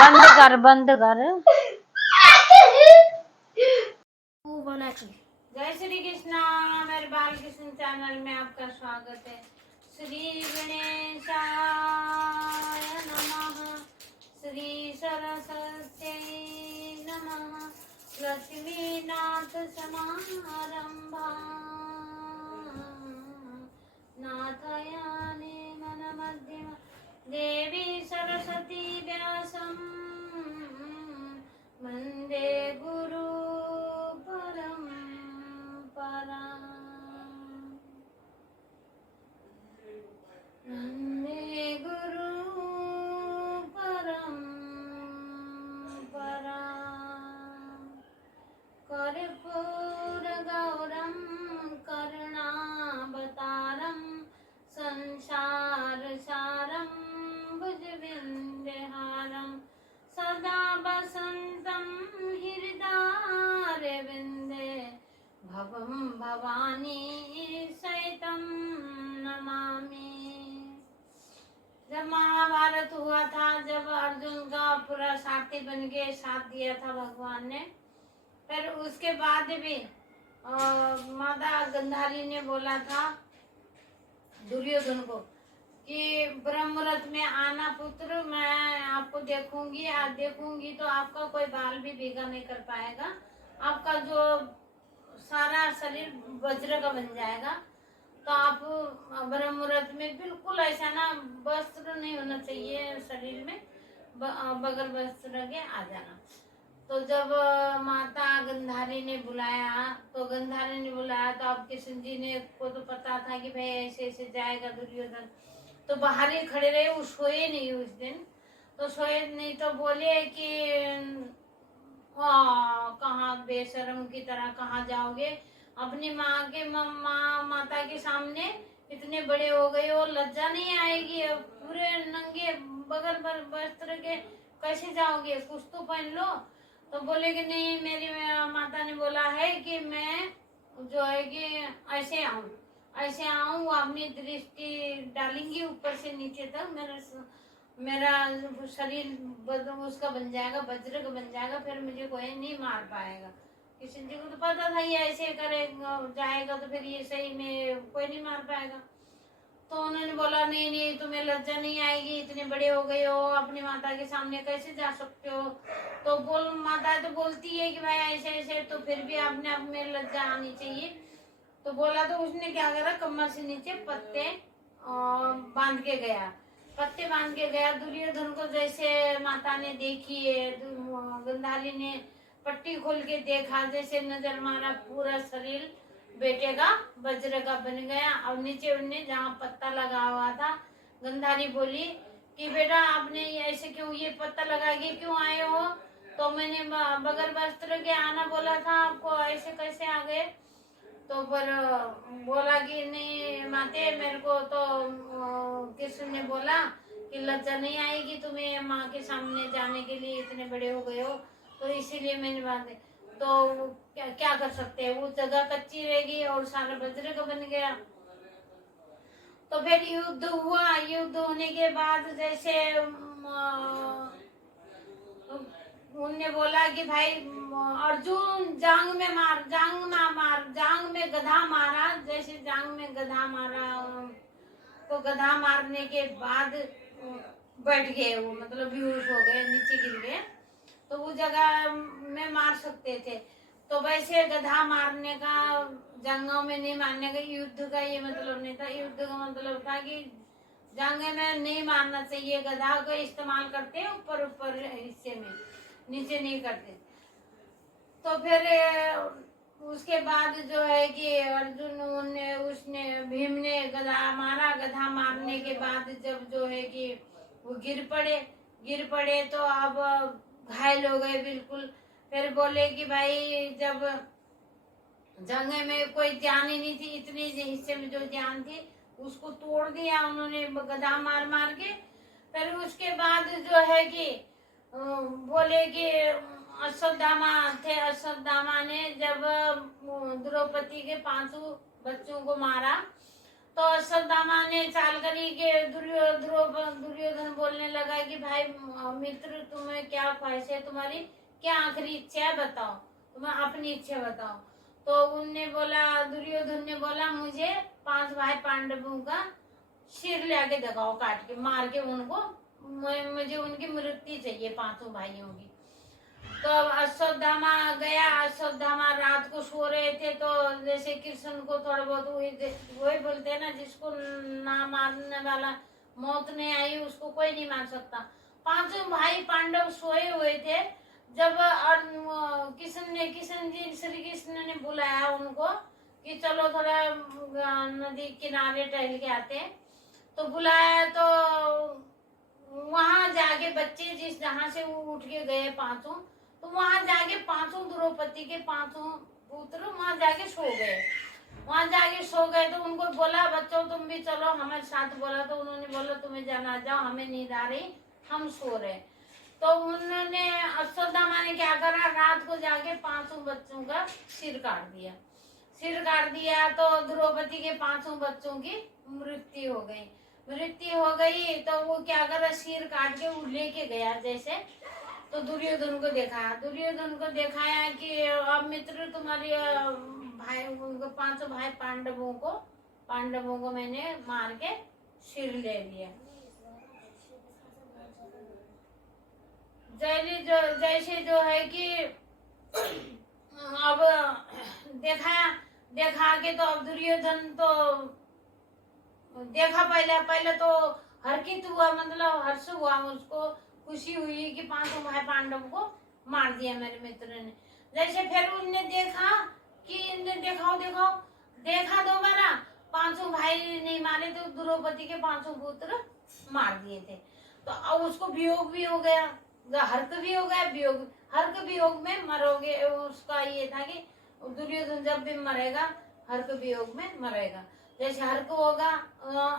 बंद कर बंद कर। जय श्री कृष्णा, मेरे बाल कृष्ण चैनल में आपका स्वागत है। श्री गणेशाय नमः, श्री सरस्वती नमः, लक्ष्मीनाथ समारंभा नाथयाने मन मध्यम, देवी सरस्वती व्यासं वंदे गुरु परंपरा, वंदे गुरु परंपरा। कर्पूर गौरम करुणावतारम संसार सारम भुजविंदहारम सदा वसंतं हृदयारविंदे भवं भवानी सहितं नमामि। जब महाभारत हुआ था, जब अर्जुन का पूरा साथी बन के साथ दिया था भगवान ने, फिर उसके बाद भी माता गंधारी ने बोला था दुर्योधन को कि ब्रह्मरथ में आना पुत्र, मैं आपको देखूंगी, आप देखूंगी तो आपका कोई बाल भी भीगा नहीं कर पाएगा, आपका जो सारा शरीर वज्र का बन जाएगा। तो आप ब्रह्मरथ में बिल्कुल ऐसा ना, वस्त्र नहीं होना चाहिए शरीर में, बगैर वस्त्र के आ जाना। तो जब माता गंधारी ने बुलाया, तो गंधारी ने बुलाया तो अब कृष्ण जी ने को तो पता था कि भाई ऐसे ऐसे जाएगा दुर्योधन, तो बाहर ही खड़े रहे, वो सोए नहीं उस दिन। तो सोए नहीं तो बोले कि कहाँ बेशरम की तरह कहाँ जाओगे, अपनी माँ के माता के सामने इतने बड़े हो गए हो, लज्जा नहीं आएगी? अब पूरे नंगे बगैर वस्त्र के कैसे जाओगे, कुछ तो पहन लो। तो बोले कि नहीं, मेरी माता ने बोला है कि मैं जो है कि ऐसे आऊं, वो अपनी दृष्टि डालेंगी ऊपर से नीचे तक, मेरा शरीर उसका बन जाएगा, वज्र का बन जाएगा, फिर मुझे कोई नहीं मार पाएगा। किशन जी को तो पता था ये ऐसे करेगा जाएगा तो फिर ये सही में कोई नहीं मार पाएगा। तो उन्होंने बोला नहीं नहीं, तुम्हें लज्जा नहीं आएगी, इतने बड़े हो गए हो, अपनी माता के सामने कैसे जा सकते हो? तो माता तो बोलती है कि भाई ऐसे ऐसे, तो फिर भी अपने आप में लज्जा आनी चाहिए। तो बोला, तो उसने क्या करा, कमर से नीचे पत्ते बांध के गया, पत्ते बांध के गया। दुर्योधन को जैसे माता ने देखी है, गंधारी ने पट्टी खोल के देखा, जैसे नजर मारा, पूरा शरीर बेटे का वज्र का बन गया। और नीचे उनने जहाँ पत्ता लगा हुआ था, गंधारी बोली कि बेटा आपने ऐसे क्यों ये पत्ता लगा के क्यों आए हो? तो मैंने बगैर वस्त्र के आना बोला था आपको, ऐसे कैसे आ गए? तो पर बोला कि नहीं माते, मेरे को तो कृष्ण ने बोला कि लज्जा नहीं आएगी तुम्हें माँ के सामने जाने के लिए, इतने बड़े हो गए हो, तो इसीलिए मैंने बात। तो क्या कर सकते हैं, वो जगह कच्ची रहेगी और सारा वज्र का बन गया। तो फिर युद्ध हुआ, युद्ध होने के बाद जैसे उनने बोला कि भाई अर्जुन जांग में मार, जांग ना मार, जांग में गधा मारा, जैसे जांग में गधा मारा, तो गधा मारने के बाद बैठ गए वो, मतलब बेहोश हो गए, नीचे गिर गए। तो वो जगह में मार सकते थे। तो वैसे गधा मारने का, जंगों में नहीं मारने का, युद्ध का ये मतलब नहीं था। युद्ध का मतलब था कि जंग में नहीं मारना चाहिए, गधा को इस्तेमाल करते हैं ऊपर ऊपर हिस्से में, नीचे नहीं करते। तो फिर उसके बाद जो है कि अर्जुन उसने भीम ने गधा मारा। गधा मारने के बाद जब जो है कि वो गिर पड़े तो अब घायल हो गए बिल्कुल। फिर बोले कि भाई जब जंग में कोई जान ही नहीं थी, इतने हिस्से में जो जान थी उसको तोड़ दिया उन्होंने गदा मार मार के। फिर उसके बाद जो है कि बोले कि अश्वत्थामा थे, अश्वत्थामा ने जब द्रौपदी के 5 बच्चों को मारा, तो अश्वत्थामा ने चाल करी कि दुर्योधन बोलने लगा कि भाई मित्र, तुम्हें क्या ख्वाहिश है, तुम्हारी क्या आखिरी इच्छा है, बताओ, तुम्हें अपनी इच्छा बताओ। तो उनने बोला, दुर्योधन ने बोला, मुझे 5 भाई पांडवों का सिर ले आके दिखाओ, काट के मार के उनको, मुझे उनकी मृत्यु चाहिए, 5 भाइयों की। तो अब अश्वत्थामा गया। अश्वत्थामा रात को सो रहे थे, तो जैसे कृष्ण को थोड़ा बहुत वही बोलते हैं ना, जिसको ना मारने वाला मौत नहीं आई उसको कोई नहीं मार सकता। 5 भाई पांडव सोए हुए थे। जब कृष्ण जी श्री कृष्ण ने बुलाया उनको कि चलो थोड़ा नदी किनारे टहल के आते हैं। तो बुलाया तो वहां जाके बच्चे जिस जहां से वो उठ के गए 5, तो वहां जाके 5 द्रौपदी के 5 पुत्र वहां जाके सो गए। वहां जाके सो गए तो उनको बोला, बच्चों तुम भी चलो हमारे साथ। बोला तो उन्होंने बोला, तुम्हें जाना जाओ, हमें नींद आ रही, हम सो रहे। तो उन्होंने अश्वत्थामा ने क्या करा, रात को जाके 5 बच्चों का सिर काट दिया। सिर काट दिया तो द्रौपदी के 5 बच्चों की मृत्यु हो गई। मृत्यु हो गई तो वो क्या करा, सिर काट के वो लेके गया जैसे। तो दुर्योधन को दिखाया, दुर्योधन को दिखाया कि अब मित्र तुम्हारी भाई, उनको 5 भाई पांडवों को मैंने मार के सिर ले लिया। जैसे जो है कि अब देखा के तो अब दुर्योधन तो देखा, पहले तो हर्षित हुआ, मतलब हर्ष हुआ, उसको खुशी हुई कि 5 भाई पांडव को मार दिया मेरे मित्र ने। जैसे फिर उनने देखा कि देखा दोबारा 5 भाई नहीं मारे, तो द्रौपदी के 5 पुत्र मार दिए थे। तो अब उसको वियोग भी हो गया, हर्क भी हो गया, वियोग, हर्क वियोग में मरोगे। उसका ये था कि दुर्योधन जब भी मरेगा हर्क वियोग में मरेगा। जैसे हर्क होगा,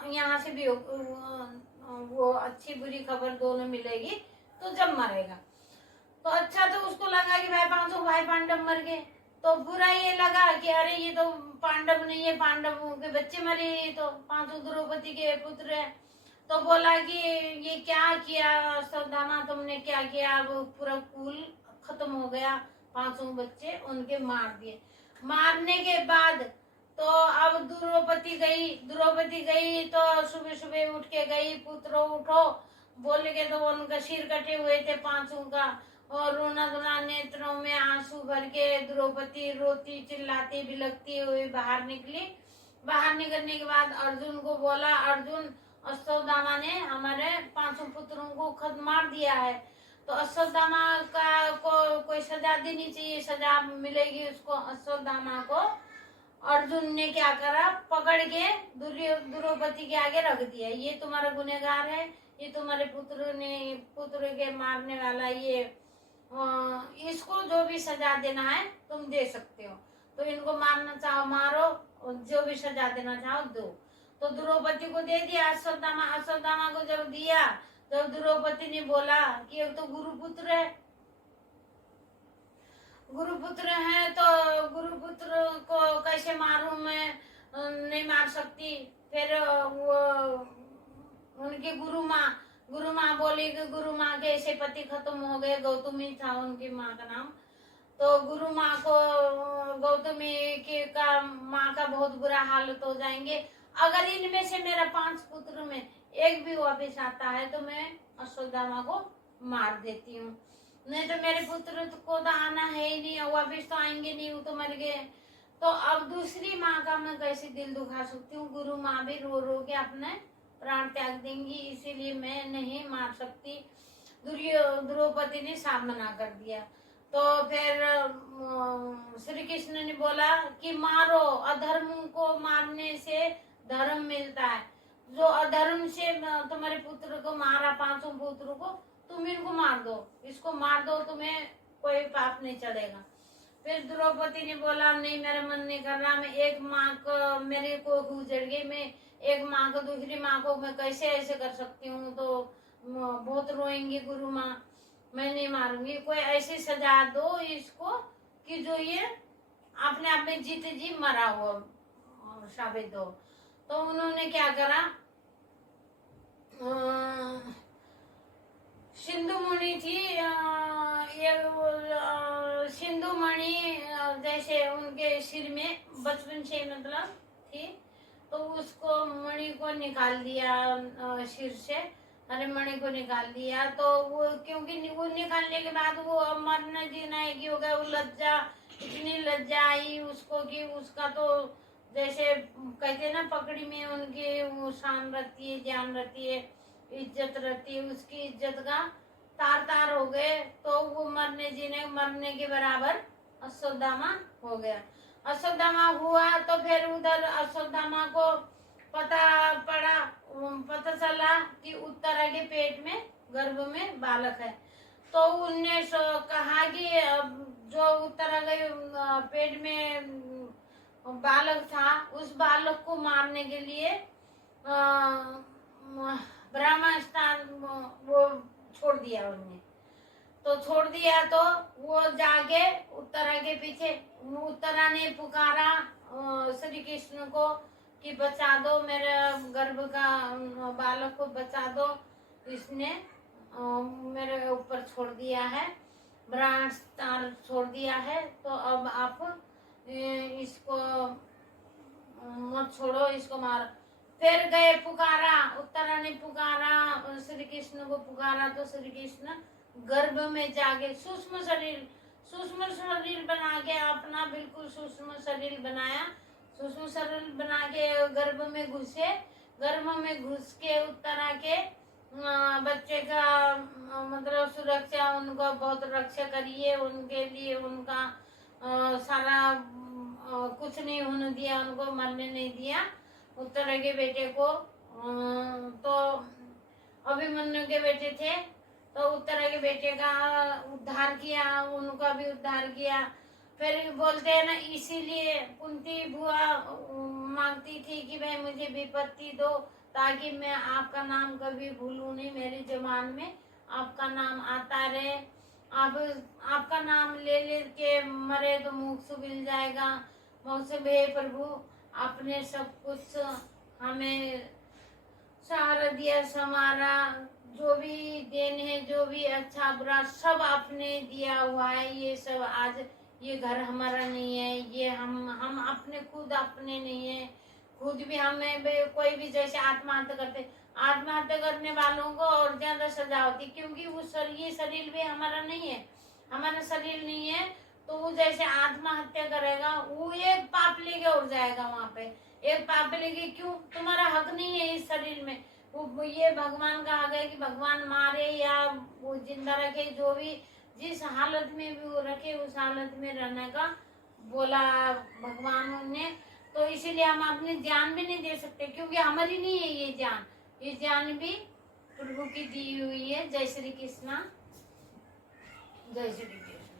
यहाँ से भी वो अच्छी बुरी खबर दोनों मिलेगी तो जब मरेगा। तो अच्छा, तो उसको लगा कि भाई 5 भाई पांडव मर गए। तो बुरा ये लगा कि अरे ये तो पांडव नहीं है, पांडवों के बच्चे मरे, ये तो 5 द्रौपदी के पुत्र है। तो बोला कि ये क्या किया अश्वत्थामा, तुमने क्या किया, अब पूरा कुल खत्म हो गया, 5 बच्चे उनके मार दिए। मारने के बाद तो अब द्रौपदी गई तो सुबह सुबह उठ के गई, पुत्रो उठो बोल के, तो उनका सिर कटे हुए थे 5 का, और रोना धोना नेत्रों में आंसू भर के द्रौपदी रोती चिल्लाती बिलखती हुई बाहर निकली। बाहर निकलने के बाद अर्जुन को बोला, अर्जुन अश्वत्थामा ने हमारे 5 पुत्रों को खुद मार दिया है, तो अश्वत्थामा का कोई सजा देनी चाहिए, सजा मिलेगी उसको। अश्वत्थामा को अर्जुन ने क्या करा, पकड़ के द्रौपदी के आगे रख दिया, ये तुम्हारा गुनहगार है, ये तुम्हारे पुत्र के मारने वाला, ये इसको जो भी सजा देना है तुम दे सकते हो, तो इनको मारना चाहो मारो, जो भी सजा देना चाहो दो। तो द्रौपदी को दे दिया अश्वत्थामा को जब दिया, जब द्रौपदी ने बोला कि ये तो गुरुपुत्र है, तो गुरुपुत्र को कैसे मारूं मैं, नहीं मार सकती। फिर वो उनकी गुरु माँ बोली कि गुरु माँ के ऐसे पति खत्म हो गए, गौतमी था उनकी माँ का नाम। तो गुरु माँ को गौतमी की का माँ का बहुत बुरा हालत हो जाएंगे, अगर इनमें से मेरा 5 पुत्र में एक भी वापिस आता है तो मैं अश्वत्थामा को मार देती हूँ, नहीं तो मेरे पुत्र को तो आना है ही नहीं, वापिस तो आएंगे नहीं, वो तो मर गए। तो अब दूसरी माँ का मैं कैसे दिल दुखा सकती हूँ, गुरु माँ भी रो रो के अपने प्राण त्याग देंगी, इसीलिए मैं नहीं मार सकती। द्रौपदी ने सामना कर दिया। तो फिर श्री कृष्ण ने बोला कि मारो, अधर्म को मारने से धर्म मिलता है, जो अधर्म से तुम्हारे पुत्र को मारा, 5 पुत्र को, तुम इनको मार दो, इसको मार दो, तुम्हें कोई पाप नहीं चढ़ेगा। फिर द्रौपदी ने बोला नहीं, मेरा मन नहीं कर रहा, मैं एक माँ को, मेरे को गुजर गई, मैं एक माँ को दूसरी माँ को मैं कैसे ऐसे कर सकती हूँ, तो बहुत रोएंगी गुरु माँ, मैं नहीं मारूंगी, कोई ऐसी सजा दो इसको कि जो ये अपने आप में जीत जी मरा हुआ साबित हो। तो उन्होंने क्या करा, सिंधु मणि थी, ये सिंधु मणि जैसे उनके सिर में बचपन से मतलब थी, तो उसको मणि को निकाल दिया सिर से, अरे मणि को निकाल दिया। तो वो क्योंकि वो निकालने के बाद वो मरना जीना एक ही हो गया, वो लज्जा, इतनी लज्जा आई उसको कि उसका तो जैसे कहते हैं ना पकड़ी में उनकी वो शान रहती है, जान रहती है, इज्जत रहती है, उसकी इज्जत का तार तार हो गए। तो वो मरने के बराबर अश्वत्थामा हो गया। अश्वत्थामा हुआ तो फिर उधर अश्वत्थामा को पता चला कि उत्तरा के पेट में, गर्भ में बालक है। तो उनने कहा कि जो उत्तरा के पेट में बालक था, उस बालक को मारने के लिए ब्रह्मास्त्र वो छोड़ दिया उन्हें। तो छोड़ दिया तो वो जाके उत्तरा के पीछे, उत्तरा ने पुकारा श्री कृष्ण को कि बचा दो, मेरे गर्भ का बालक को बचा दो, इसने मेरे ऊपर छोड़ दिया है, ब्रह्मास्त्र छोड़ दिया है, तो अब आप इसको मत छोड़ो, इसको मारो। फिर गए पुकारा, उत्तरा ने पुकारा श्री कृष्ण को, पुकारा तो श्री कृष्ण गर्भ में जाके सूक्ष्म शरीर बना के, अपना बिल्कुल सूक्ष्म शरीर बनाया, सूक्ष्म शरीर बना के गर्भ में घुसे, गर्भ में घुस के उत्तरा के बच्चे का मतलब सुरक्षा, उनको बहुत रक्षा करिए, उनके लिए उनका सारा कुछ नहीं होने दिया, उनको मरने नहीं दिया उत्तरा के बेटे को। तो अभिमन्यु के बेटे थे, तो उत्तरा के बेटे का उद्धार किया, उनका भी उद्धार किया। फिर बोलते हैं ना, इसीलिए कुंती बुआ मांगती थी कि भाई मुझे विपत्ति दो, ताकि मैं आपका नाम कभी भूलूं नहीं, मेरी जुबान में आपका नाम आता रहे। आप आपका नाम ले ले के मरे तो मोक्ष मिल जाएगा, मोक्ष हे प्रभु, आपने सब कुछ हमें सहारा दिया, समारा, जो भी देन है, जो भी अच्छा बुरा सब आपने दिया हुआ है। ये सब आज ये घर हमारा नहीं है, ये हम अपने खुद अपने नहीं है, खुद भी हमें कोई भी जैसे आत्महत्या करते, आत्महत्या करने वालों को और ज्यादा सजा होती, क्योंकि वो ये शरीर भी हमारा नहीं है, हमारा शरीर नहीं है। तो वो जैसे आत्महत्या करेगा, वो एक पाप लेके उड़ जाएगा वहां पे, एक पाप लेके, क्यों, तुम्हारा हक नहीं है इस शरीर में। वो ये भगवान का हक है कि भगवान मारे या वो जिंदा रखे, जो भी जिस हालत में भी वो रखे, उस हालत में रहने का बोला भगवान ने। तो इसीलिए हम अपनी जान भी नहीं दे सकते, क्योंकि हमारी नहीं है ये जान, ये जान भी प्रभु की दी हुई है। जय श्री कृष्णा, जय श्री कृष्ण।